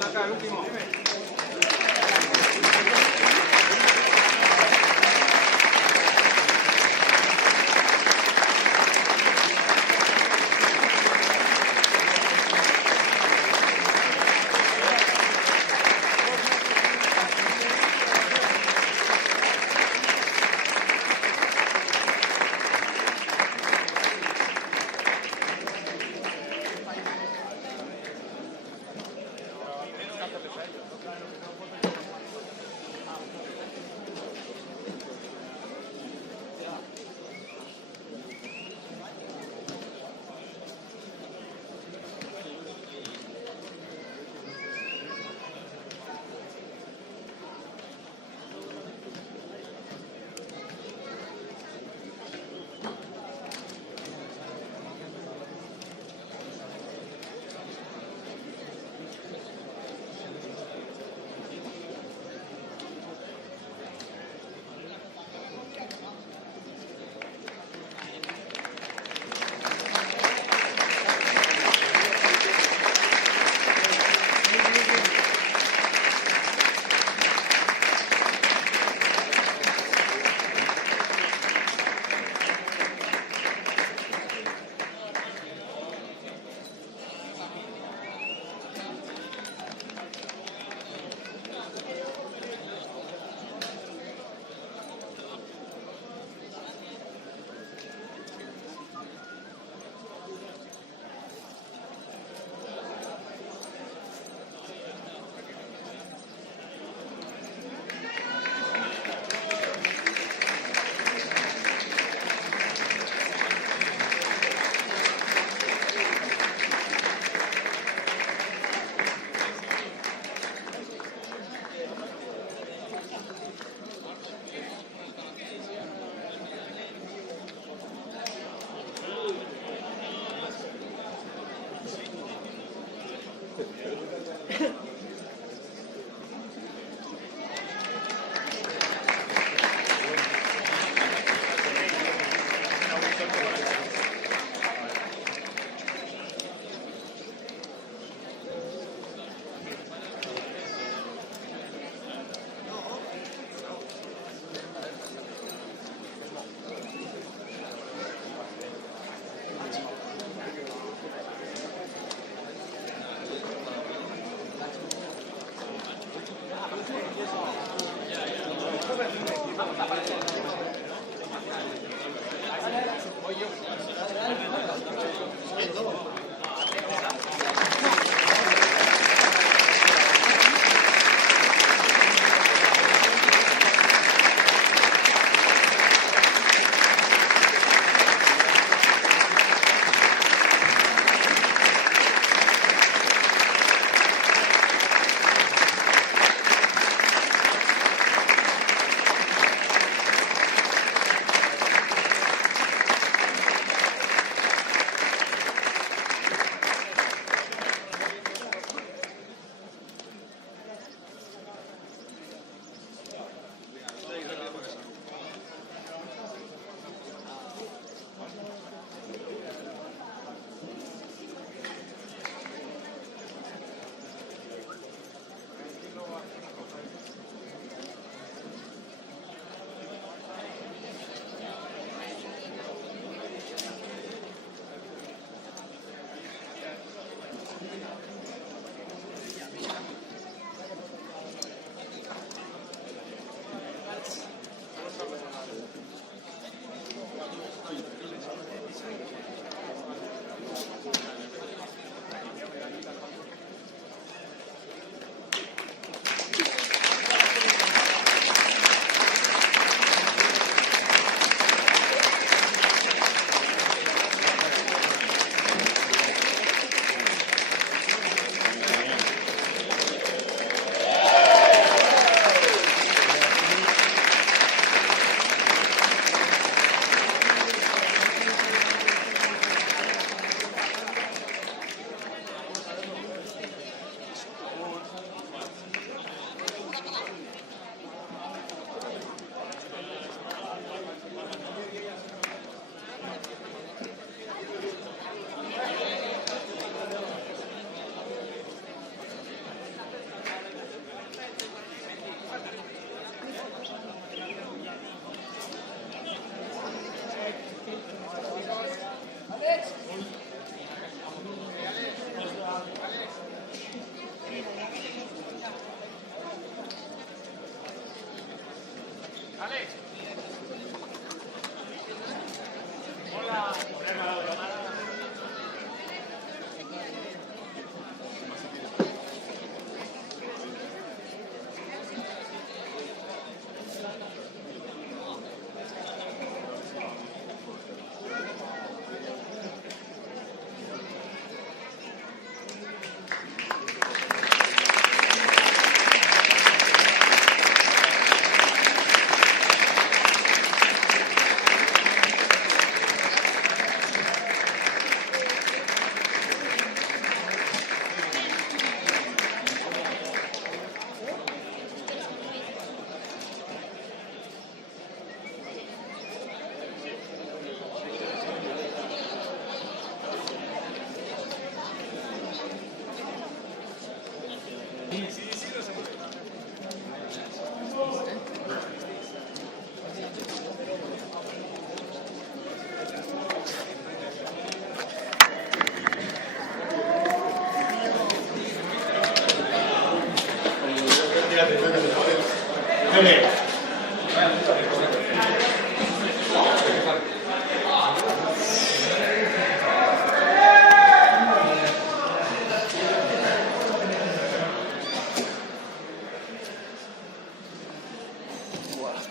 Saca el último.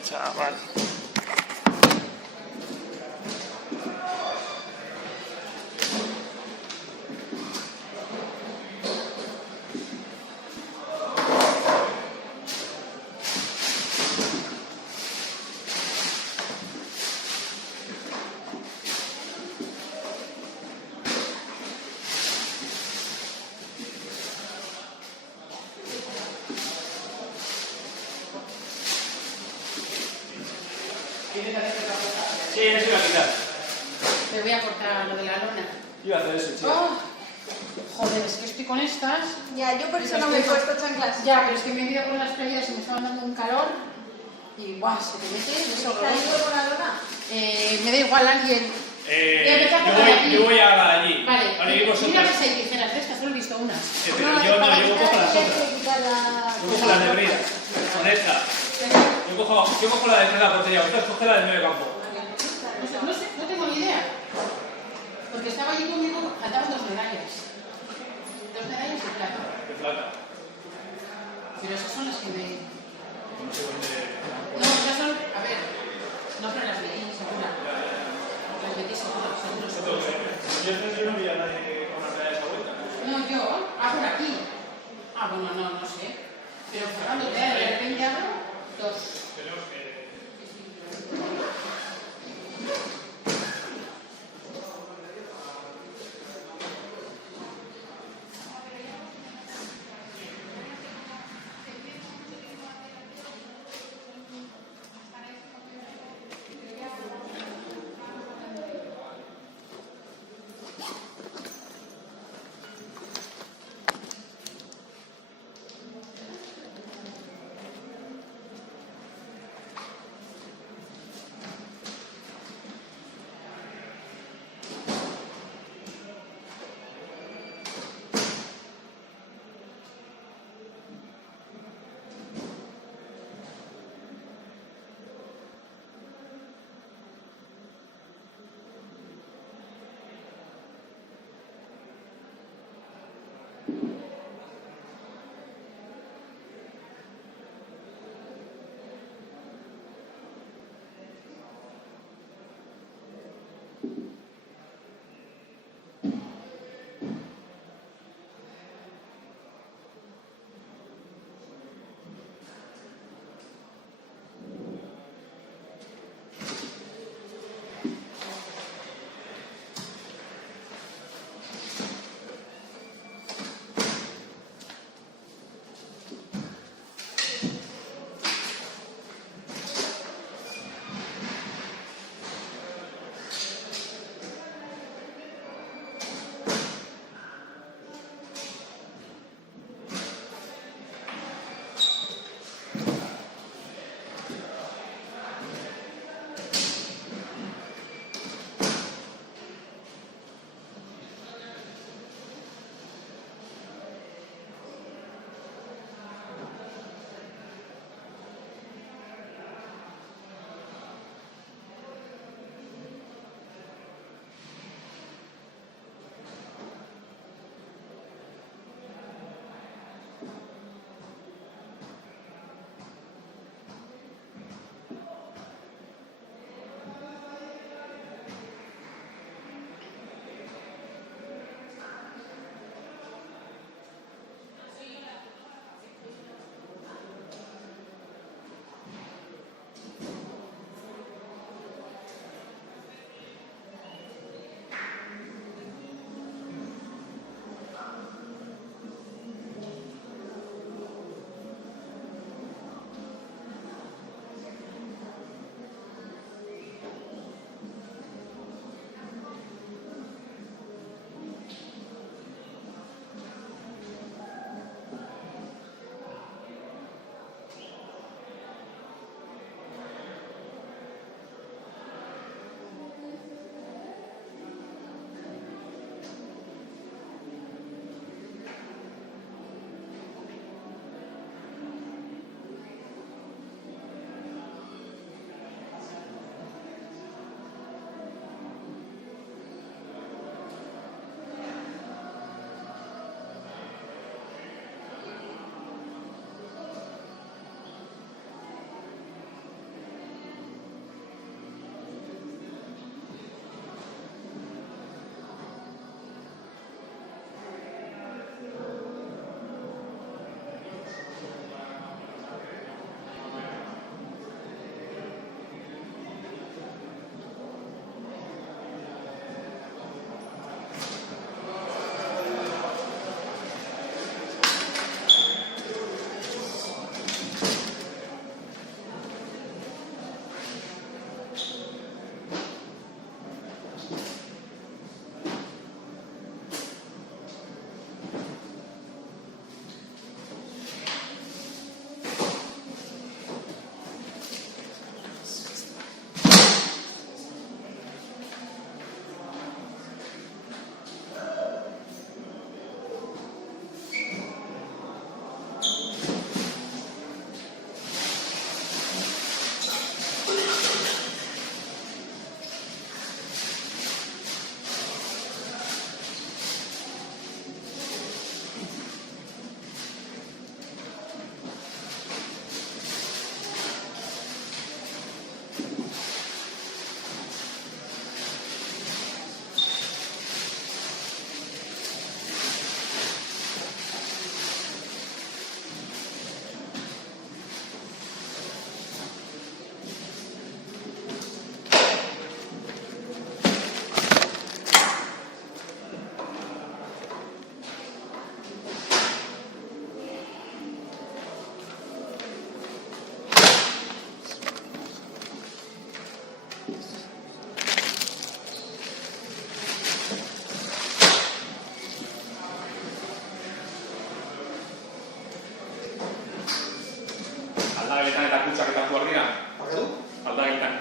Chaval. Sí, eso iba a quitar. Me voy a cortar lo de la lona. Iba a hacer eso, chico. Oh, joder, es que estoy con estas. Ya, yo por eso no me he puesto chanclas. Ya, pero es que me he ido con las playeras y me estaban dando un calor. Y guau, se te mete de eso. ¿Te has ido con la lona? Me da igual alguien. Yo voy a allí. Vale, Ahora ir vosotros. mira que si hay tijeras de estas, solo he visto unas. Sí, pero yo no, yo cojo las otras. Yo cojo las de brida. Con esta. Yo cojo la de la portería. Vosotros coge la del medio campo. No sé, no tengo ni idea. Porque estaba allí conmigo, faltaban 2 medallas. 2 medallas de plata. De plata. Pero esas son las que me... No sé dónde. No, esas son... A ver, no, pero las metí segura. Las metí seguro. Yo no vi a nadie con una medalla de esa vuelta. No, yo. Ah, por aquí. Ah, bueno, no sé. Pero cuando de repente abro, 2. Tenemos que...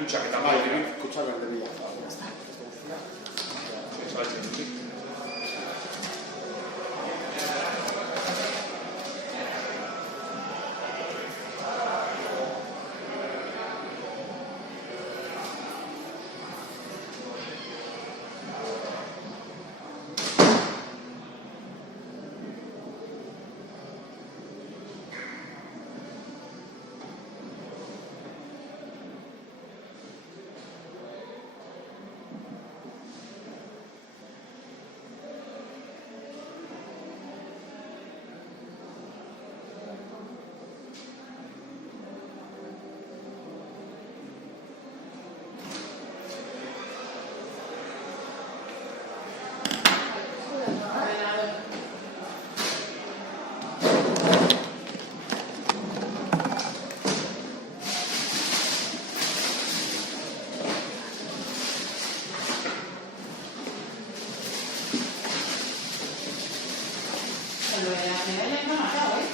escucha, que tampoco tiene. Escucha Gardería. Eso es el sí. Lo de las medallas me ha matado, ¿eh?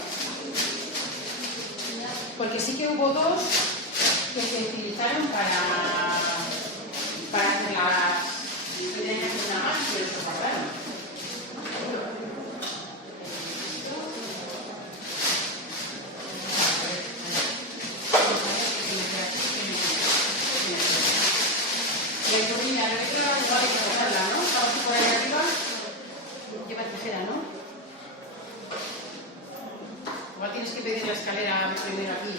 Porque sí que hubo dos que se utilizaron para hacer las... Y tenían que hacer una más, pero se guardaron. Mira, la letra no hay que botarla, ¿no? Estamos por ahí arriba. Lleva tijera, ¿no? Igual tienes que pedir la escalera primero aquí.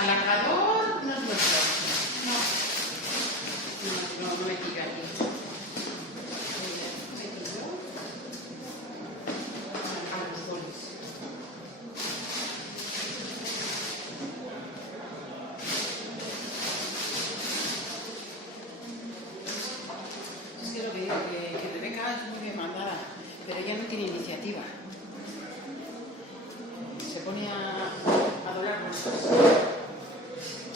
Alargador no es nuestro. No me tira aquí. A los bolis. Es que lo que digo, que Rebeca es muy bien mandada, pero ella no tiene iniciativa. Se pone a doblar cosas.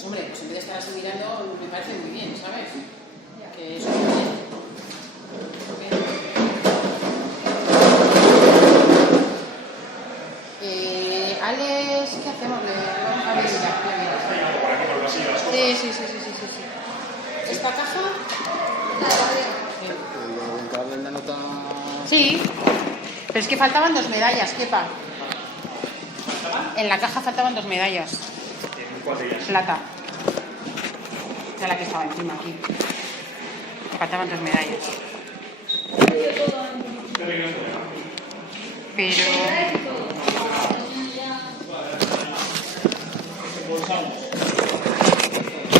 Hombre, pues en vez de estar así mirando, me parece muy bien, ¿sabes? Que eso es bien. Alex, ¿qué hacemos? Le vamos a ver ya. Sí. ¿Esta caja? El carnet de nota. Sí, pero es que faltaban 2 medallas, Kepa. En la caja faltaban 2 medallas. ¿Cuál de ellas? Plata. De la que estaba encima aquí. Faltaban 2 medallas. Pero...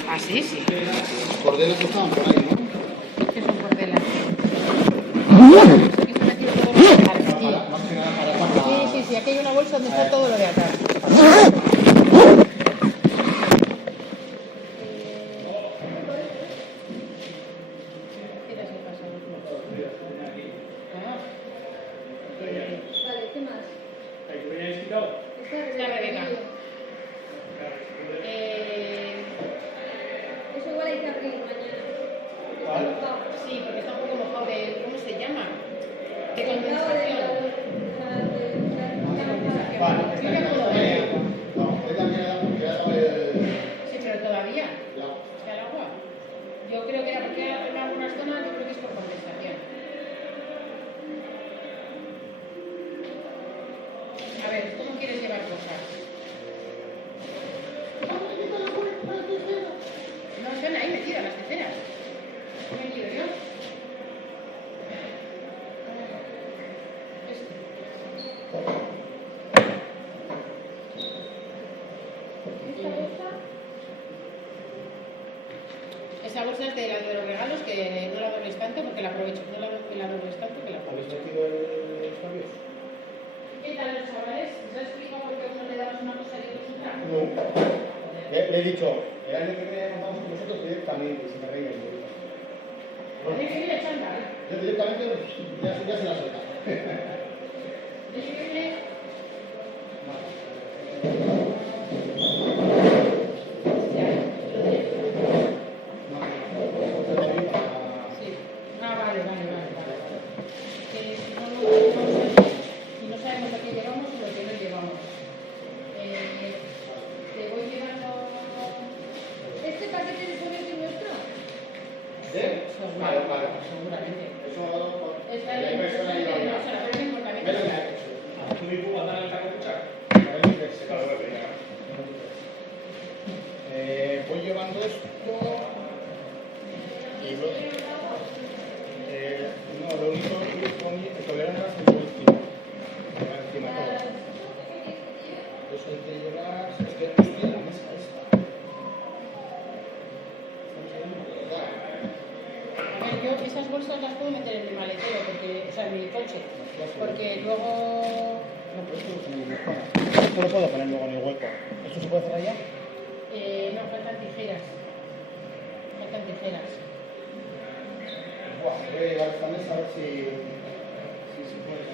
Ah, sí, sí. Los cordeles que estaban por ahí, ¿no? ¿Qué son cordelas? Sí, aquí hay una bolsa donde está todo lo de atrás. Vale, ¿qué más? La Rebeca. Eso igual hay que abrir mañana. Está mojado. Sí, porque está un poco mojado de... ¿Cómo se llama? De Mojado condensación. Vale. Explica cómo lo ve. No, ella queda con el. Sí, pero todavía. ¿Está el agua? Yo creo que porque en algunas zonas yo creo que es por condensación. A ver, ¿cómo quieres llevar cosas? No, están ahí metidas las tijeras. ¿Qué he metido yo? Esa bolsa es de la de los regalos, que no la dobles tanto porque la aprovecho. No la dobles tanto que la aprovecho. ¿Qué tal los chavales? ¿Os explico por qué a uno le damos una cosa y a otro otra? No. Le he dicho, el año que viene contamos con vosotros directamente, si me reíais. El año que viene chándal. Yo directamente ya se la suelta. El año que viene... Sí. Ah, vale. Que no sabemos lo que llevamos y lo que no llevamos. seguramente. Eso Es la la ley, impresora y la pero no importa. Pero me ha hecho. ¿Tú y tú andan en el taco pucha? Voy llevando esto. Y luego, no, lo único que ponía que todavía no era el último. Encima todo. Eso hay que llevar. Es que no estoy en la mesa esta. Estamos ahí en verdad. A ver, yo esas bolsas las puedo meter en mi maletero, porque, o sea, en mi coche, porque luego... No, pero esto es muy mejor. Esto lo puedo poner luego en el hueco. ¿Esto se puede cerrar ya? no, faltan tijeras. Faltan tijeras. Buah, voy a llevar esta mesa a ver si se puede.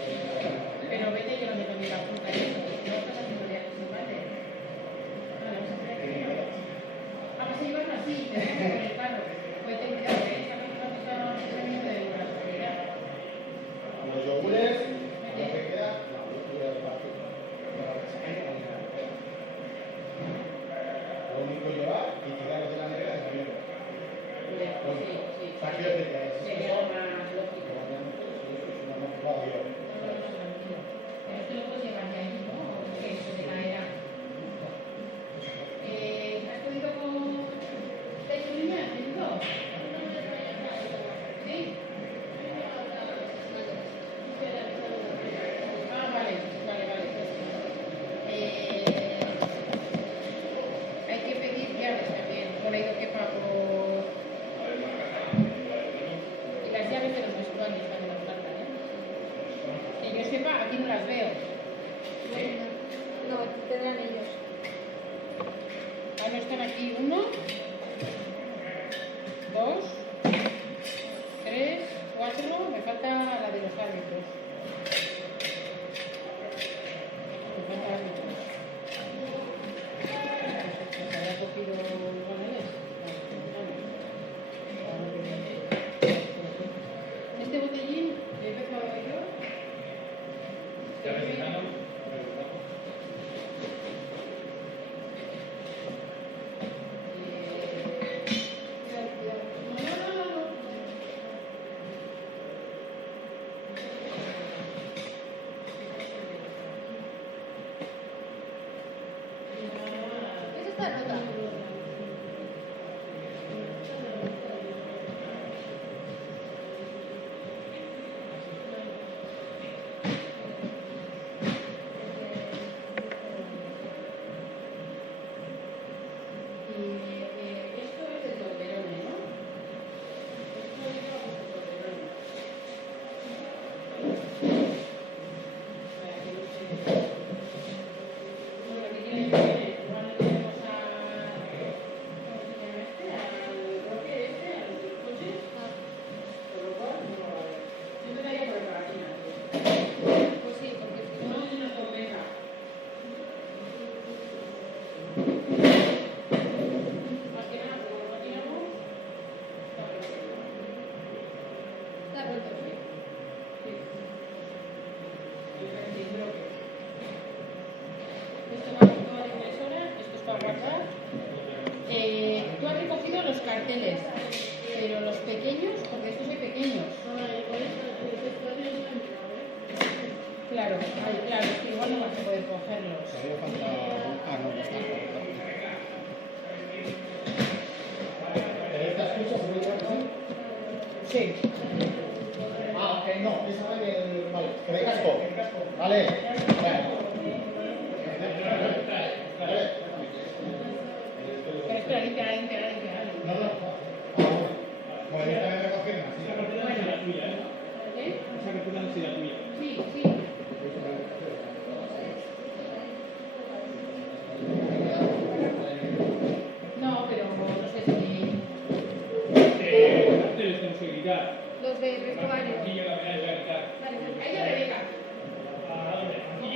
Pero vete, yo no me comí la fruta y eso. No estás haciendo de su madre. Vale, vamos a hacer aquí. Vamos a llevarlo así, te dejo con el carro. Pues ten cuidado, que esta fruta está saliendo de la sociedad. Los yogures, lo que queda, no, los yogures para aquí. Lo único llevar y tirarlos de la nevera es primero. Sí. Está aquí el que Sería lo más lógico. Claro, yo. Pero esto lo puedes llevar de ahí, ¿no? ¿O qué? ¿Se te caerá? ¿Has podido con tu niña? ¿Listo? ¿Sí? Ah, vale. Hay que pedir llaves también. Por ahí lo que pago. Y las llaves de los vestuarios también nos faltan, ¿eh? Que yo sepa, aquí no las veo. No, tendrán ellos. Ah, no están aquí. 1, 2, 3, 4. Me falta la de los árbitros. Me falta árbitros. ¿Se habrá cogido el González? Este botellín, ¿le empezó a ver yo? Ya me sentaron. No. Esa está rota. Esto es el Toblerone, ¿no? Esto es el Toblerone. Para que no se... Bueno, que tiene igual le tenemos a... ¿Cómo se llama este? Al bloque este, a los coches. Por lo cual, no va a haber. Yo me daría por el paratina. Pues sí, porque si No, no... es una torpeza. Más que nada, como no tiramos, está perfecto. Está roto. Sí. El bloque. Esto va a la impresora, esto es para guardar. Tú has recogido los carteles, pero los pequeños, porque estos hay pequeños. Claro, claro, es que igual no vas a poder cogerlos. Todavía falta. Ah, no, ya está. ¿Pero estas cosas se pueden llevar así? Sí. Ah, ok, no, esa también. Vale, que de casco. Vale. Pero espera, limpia. No. Bueno, directamente recogiendo. ¿Eh? Esa cartera no sería tuya. Sí. No, pero no sé si... Carteles con seguridad. Los de vestuario. Aquí llega la medalla, ya está. Ahí ya Rebeca. ¿A dónde? Aquí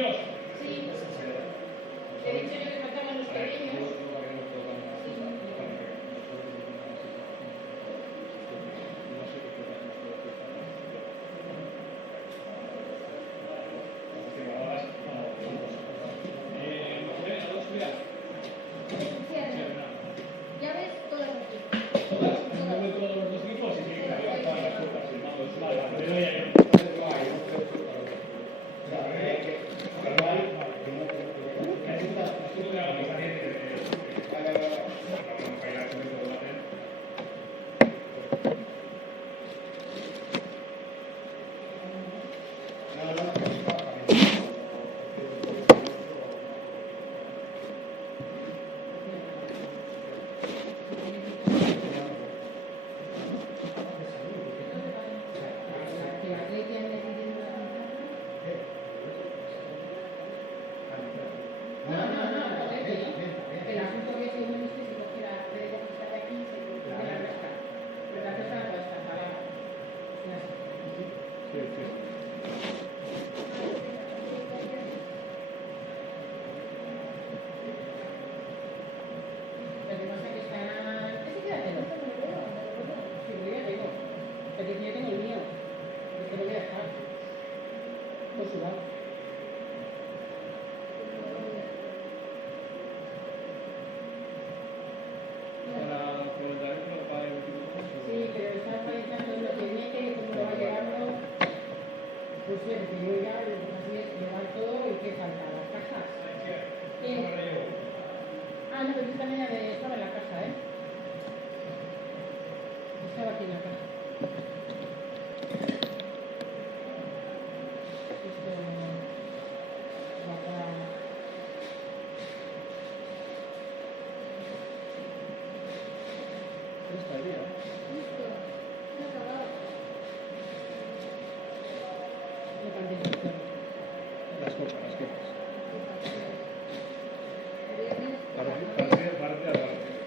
las copas, las copas.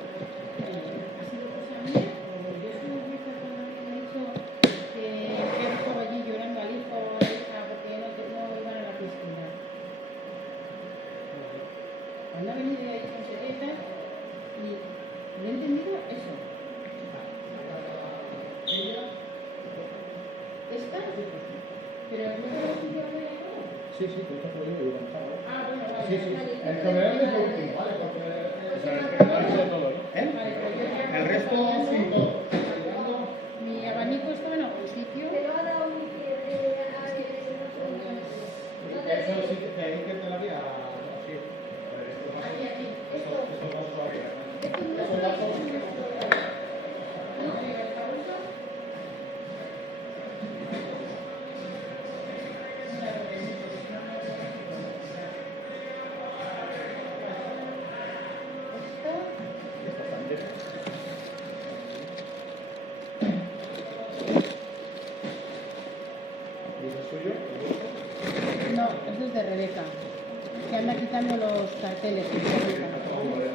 ¿Ha sido cosa mía? O yo soy muy vieja cuando me han dicho que estaba allí llorando al hijo o a la hija porque no iban a la piscina. Cuando ha venido y ha dicho no sé qué y tal, y no he entendido eso. ¿Esta? Pero no te lo estoy llevando ya todo. Sí, sí, te lo he ido avanzado. Ah, bueno, vale. Sí, sí. Vale, El comerán es lo último, ¿vale? Porque o sea, el de todo, ¿no? Vale, pero yo ya El resto, sí, todo. mi abanico estaba en algún sitio. Pero ha dado un pie de Eso sí, que ahí que te la había así. Aquí, aquí. Esto va suave. Esto no es ¿Y es el suyo? No, eso es de Rebeca. Que anda quitando los carteles. Hombre,